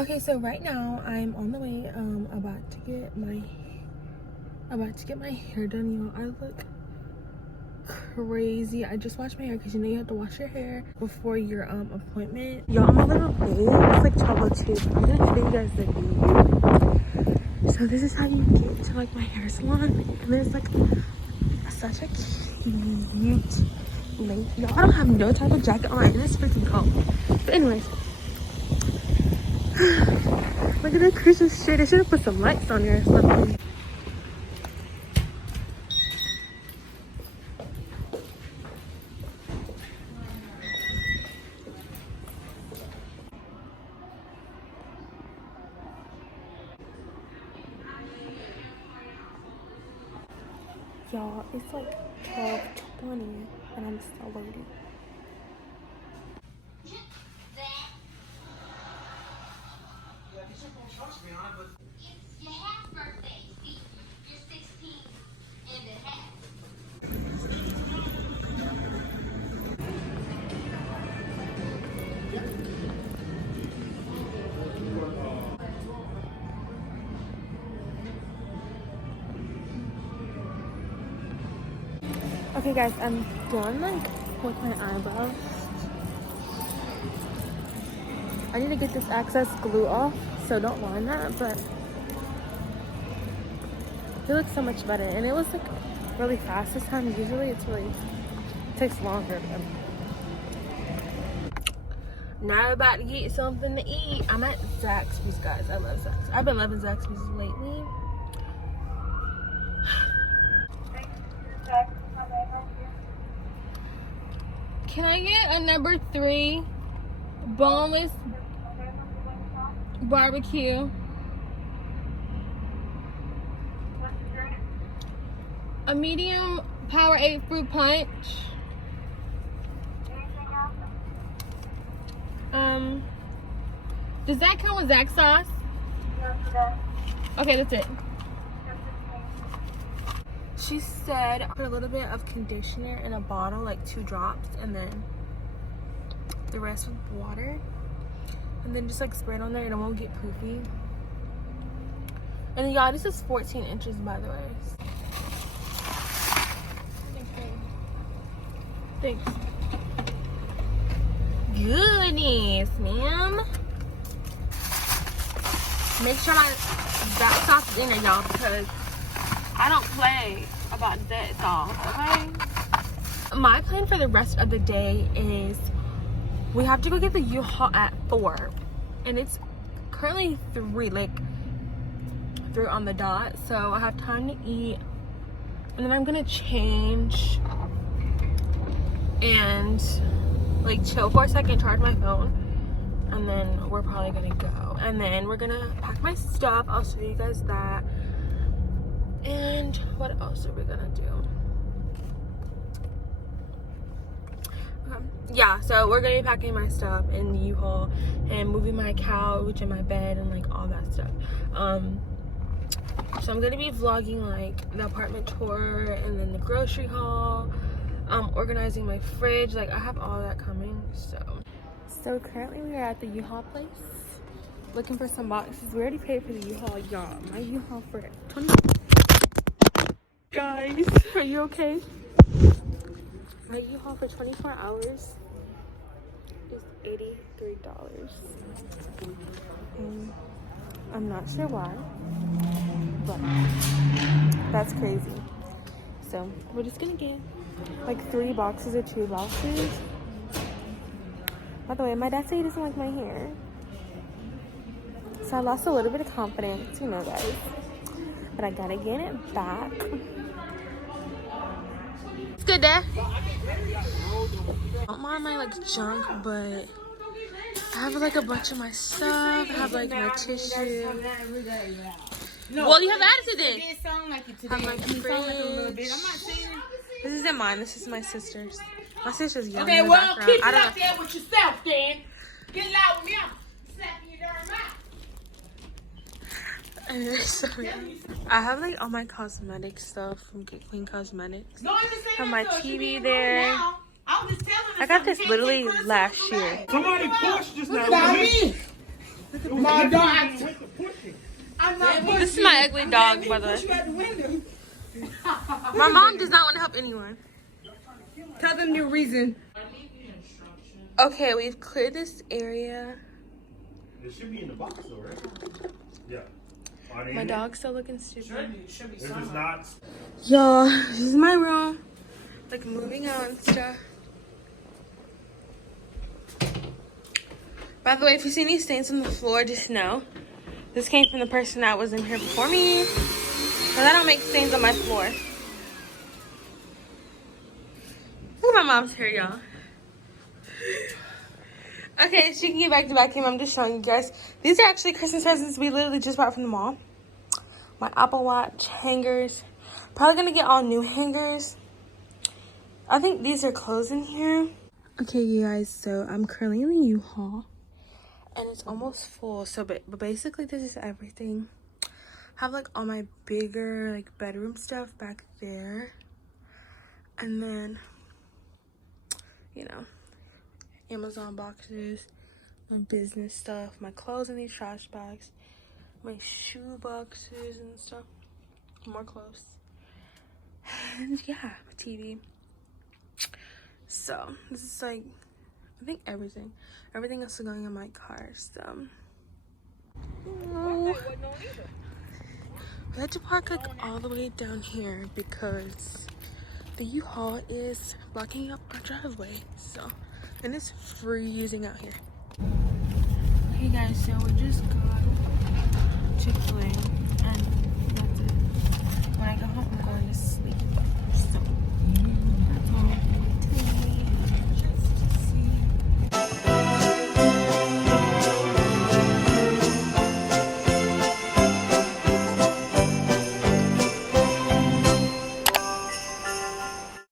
Okay, so right now I'm on the way. About to get my hair done. Y'all, I look crazy. I just washed my hair because you know you have to wash your hair before your appointment. Y'all, I'm a little late. It's like 12:02. I'm gonna show you guys the view. So this is how you get to like my hair salon, and there's like such a cute lake. Y'all, I don't have no type of jacket on, and it's freaking cold. But anyways. Look at that Christmas shit. I should have put some lights on here or something. Y'all, it's like 12:20 and I'm still waiting. Your half birthday. You're 16 and a half. Okay guys, I'm done like with my eyebrows. I need to get this excess glue off, so don't mind that, but it looks so much better. And it was like really fast this time. Usually it takes longer. But now we're about to get something to eat. I'm at Zaxby's, guys. I love Zaxby's. I've been loving Zaxby's lately. Can I get a number 3 boneless barbecue? A medium Power 8 fruit punch. Does that come with Zax sauce? Okay, that's it. She said put a little bit of conditioner in a bottle, like 2 drops, and then the rest with water, and then just like spray it on there and it won't get poofy. And then y'all, this is 14 inches by the way. Thanks. Goodness, ma'am. Make sure that sauce is in there, y'all, because I don't play about that sauce, okay? My plan for the rest of the day is we have to go get the U-Haul at 4. And it's currently 3 on the dot. So I have time to eat. And then I'm gonna change and like chill for a second, charge my phone. And then we're probably gonna go. And then we're gonna pack my stuff. I'll show you guys that. And what else are we gonna do? Yeah, so we're gonna be packing my stuff in the U-Haul and moving my couch and my bed and like all that stuff. So I'm gonna be vlogging like the apartment tour and then the grocery haul, organizing my fridge. Like I have all that coming. So currently we are at the U-Haul place looking for some boxes. We already paid for the U-Haul, y'all. My U-Haul for 20. Guys, are you okay? My U-Haul for 24 hours is $83. And I'm not sure why, but that's crazy. So we're just gonna get like 3 boxes or 2 boxes. By the way, my dad said he doesn't like my hair. So I lost a little bit of confidence, you know, guys. But I gotta get it back. It's good, Dad. I don't mind my like junk, but I have like a bunch of my stuff. I have like my tissue. Well, you have attitude then. I have my fridge. This isn't mine. This is my sister's. My sister's yelling. Okay, well, keep it out there with yourself, then. Get loud with me. Slapping your dirty mouth. Anyway, sorry. I have like all my cosmetic stuff from Get Clean Cosmetics. I have my TV there. I got this literally last year. Somebody pushed just now. My dog. I'm not This is my ugly dog, by the way. My mom does not want to help anyone. Tell them your reason. Okay, we've cleared this area. It should be in the box though, right? Yeah. My dog's still looking stupid. This is not. Y'all, this is my room. Like moving out and stuff. By the way, if you see any stains on the floor, just know this came from the person that was in here before me. Because I don't make stains on my floor. Look at my mom's hair, y'all. Okay, she can get back to vacuum. I'm just showing you guys. These are actually Christmas presents we literally just bought from the mall. My Apple Watch hangers. Probably gonna get all new hangers. I think these are clothes in here. Okay, you guys, so I'm currently in the U-Haul. And it's almost full. So, but basically this is everything. I have like all my bigger like bedroom stuff back there. And then, you know, Amazon boxes, my business stuff, my clothes in these trash bags, my shoe boxes and stuff, more clothes, and yeah, my TV. So this is like, I think everything else is going in my car. So we had to park like all the way down here because the U-Haul is blocking up our driveway. So, and it's freezing out here. Okay guys, so we just